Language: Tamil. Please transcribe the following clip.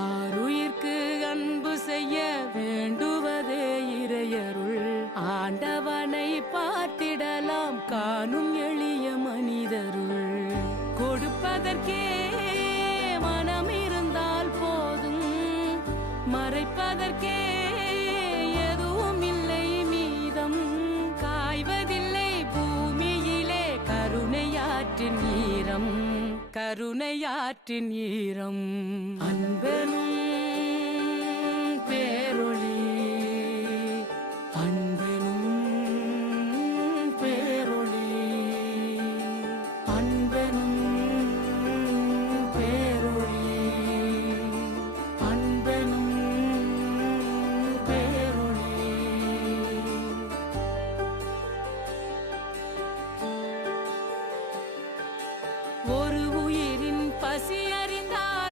ஆருயிர்க்கு அன்பு செய்ய வேண்டுவதே இறையருள். ஆண்டவனை பார்த்திடலாம் காணும் எளிய மனிதருள். கொடுப்பதற்கே மனம் இருந்தால் போதும், மறைப்பதற்கே எதுவும் இல்லை மீதம். காய்வதில்லை பூமியிலே கருணையாற்றின் ஈரம், கருணையாற்றின் ஈரம். அன்பெனும்